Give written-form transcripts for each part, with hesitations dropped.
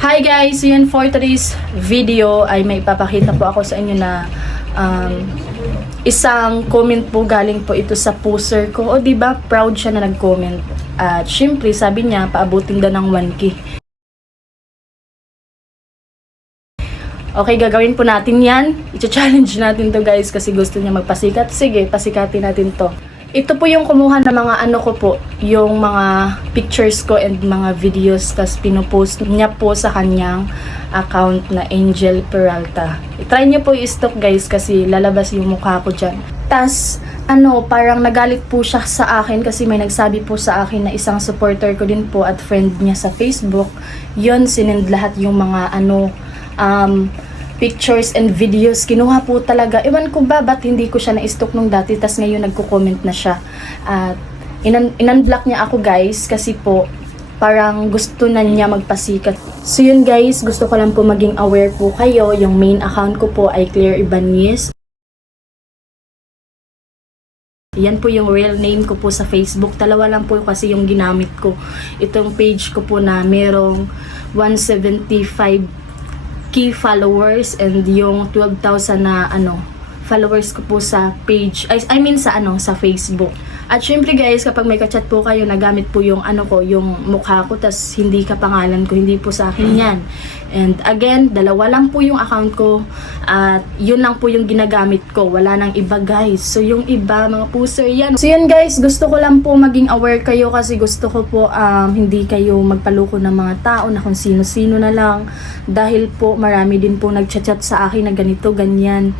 Hi guys! Yun, for today's video ay may ipapakita po ako sa inyo na isang comment po galing po ito sa poster ko. O diba, proud siya na nag-comment. At syempre, sabi niya, paabutin daw ng 1K. Okay, gagawin po natin yan. I-challenge natin to guys kasi gusto niya magpasikat. Sige, pasikatin natin to. Ito po yung kumuha ng mga ano ko po, yung mga pictures ko and mga videos, tas pinopost niya po sa kanyang account na Angel Peralta. I-try niyo po i-stalk guys kasi lalabas yung mukha ko dyan. Tas parang nagalit po siya sa akin kasi may nagsabi po sa akin na isang supporter ko din po at friend niya sa Facebook. Yun, sinend lahat yung mga pictures and videos, kinuha po talaga. Ewan ko ba, ba't hindi ko siya na-stalk nung dati, tas ngayon nagko-comment na siya. At in-unblock niya ako guys, kasi po, parang gusto na niya magpasikat. So yun guys, gusto ko lang po maging aware po kayo, yung main account ko po ay Claire Ibanez. Yan po yung real name ko po sa Facebook. Dalawa lang po kasi yung ginamit ko. Itong page ko po na merong 175 key followers and yung 12,000 na followers ko po sa page, sa Facebook. At syempre guys, kapag may ka-chat po kayo, nagamit po yung yung mukha ko, tas hindi ka pangalan ko, hindi po sa akin yan. And again, dalawa lang po yung account ko at yun lang po yung ginagamit ko, wala nang iba guys. So yung iba, mga poster yan. So yan guys, gusto ko lang po maging aware kayo kasi gusto ko po hindi kayo magpaloko ng mga tao na kung sino-sino na lang. Dahil po marami din po nagchat-chat sa akin na ganito, ganyan.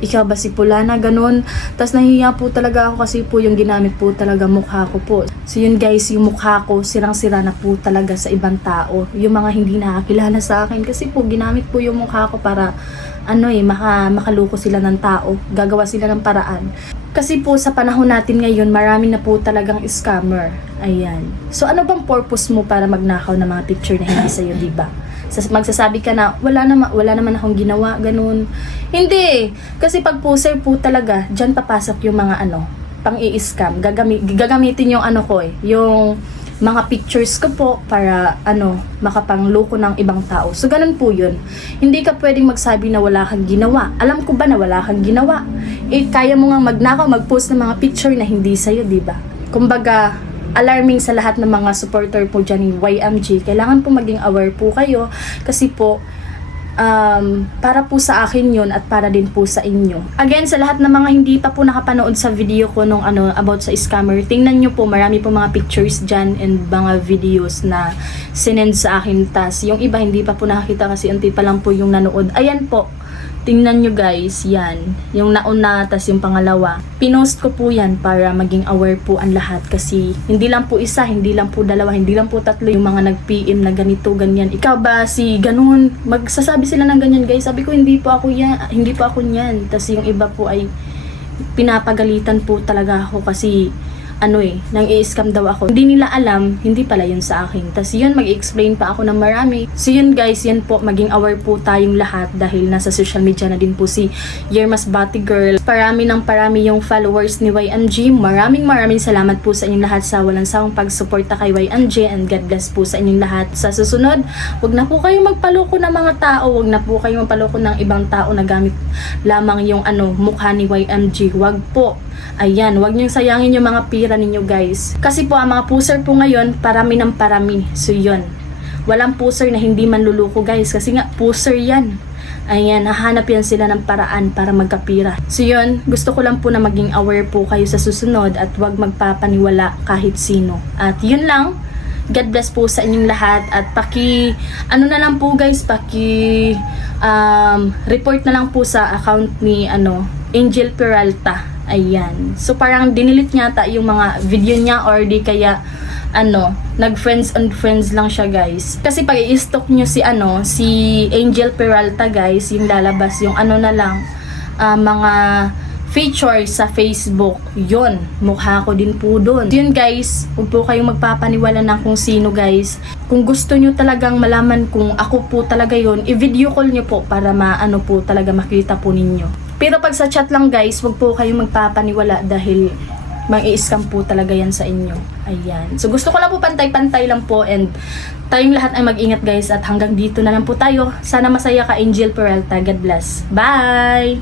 Ikaw ba si pula na ganun? Tapos nahihiya po talaga ako kasi po yung ginamit po talaga mukha ko po. So yun guys, yung mukha ko sirang-sira na po talaga sa ibang tao. Yung mga hindi nakakilala sa akin kasi po ginamit po yung mukha ko para makaloko sila ng tao. Gagawa sila ng paraan. Kasi po sa panahon natin ngayon, marami na po talagang scammer. Ayan. So ano bang purpose mo para magnakaw ng mga picture na hindi sa'yo, diba? Magsasabi ka na wala naman akong ginawa, ganun. Hindi, kasi pag poster po talaga, diyan papasok yung mga pang-i-scam. Gagamitin yung yung mga pictures ko po para makapangloko ng ibang tao. So ganun po yun. Hindi ka pwedeng magsabi na wala kang ginawa. Alam ko ba na wala kang ginawa? Kaya mo nga magnakaw, mag-post ng mga picture na hindi sa'yo, diba? Kumbaga, alarming sa lahat ng mga supporter po dyan ni YMG. Kailangan po maging aware po kayo kasi po para po sa akin yun at para din po sa inyo. Again, sa lahat ng mga hindi pa po nakapanood sa video ko nung about sa scammer, tingnan nyo po, marami po mga pictures dyan and mga videos na sinend sa akin. Tas yung iba hindi pa po nakakita kasi unti pa lang po yung nanood. Ayan po, tingnan nyo guys, yan. Yung nauna, tas yung pangalawa. Pinost ko po yan para maging aware po ang lahat. Kasi hindi lang po isa, hindi lang po dalawa, hindi lang po tatlo yung mga nag-PM na ganito, ganyan. Ikaw ba si ganun? Magsasabi sila ng ganyan guys. Sabi ko, hindi po ako yan. Tas yung iba po ay pinapagalitan po talaga ako kasi nang i-scam daw ako. Hindi nila alam, hindi pala yun sa akin. Tas yun, mag-explain pa ako ng marami. So yun guys, yan po, maging aware po tayong lahat dahil nasa social media na din po si Yermas Bati Girl. Parami yung followers ni YMG. Maraming salamat po sa inyong lahat sa walang sawang pagsuporta kay YMG and God bless po sa inyong lahat. Sa susunod, wag na po kayong magpaloko ng mga tao, wag na po kayong magpaloko ng ibang tao na gamit lamang yung mukha ni YMG. Wag po. Ayan, wag niyong sayangin yung mga pira ninyo guys. Kasi po ang mga poster po ngayon, parami ng parami. So yun, walang poster na hindi manluluko guys. Kasi nga, poster yan. Ayan, hahanap yan sila ng paraan para magkapira. So yun, gusto ko lang po na maging aware po kayo sa susunod at wag magpapaniwala kahit sino. At yun lang, God bless po sa inyong lahat. At na lang po guys, report na lang po sa account ni Angel Peralta. Ayan. So parang dinilit niya yung mga video niya or di kaya nag-friends on friends lang siya guys. Kasi pag i-stalk nyo si Angel Peralta guys, yung lalabas yung na lang mga features sa Facebook. Yun, mukha ko din po doon. Yun guys, huwag po kayong magpapaniwala ng kung sino guys. Kung gusto nyo talagang malaman kung ako po talaga yun, i-video call nyo po para po talaga makita po ninyo. Pero pag sa chat lang guys, wag po kayong magpapaniwala dahil Mang-i-scam po talaga yan sa inyo. Ayan. So gusto ko lang po pantay-pantay lang po, and tayong lahat ay mag-ingat guys, at hanggang dito na lang po tayo. Sana masaya ka, Angel Peralta. God bless. Bye!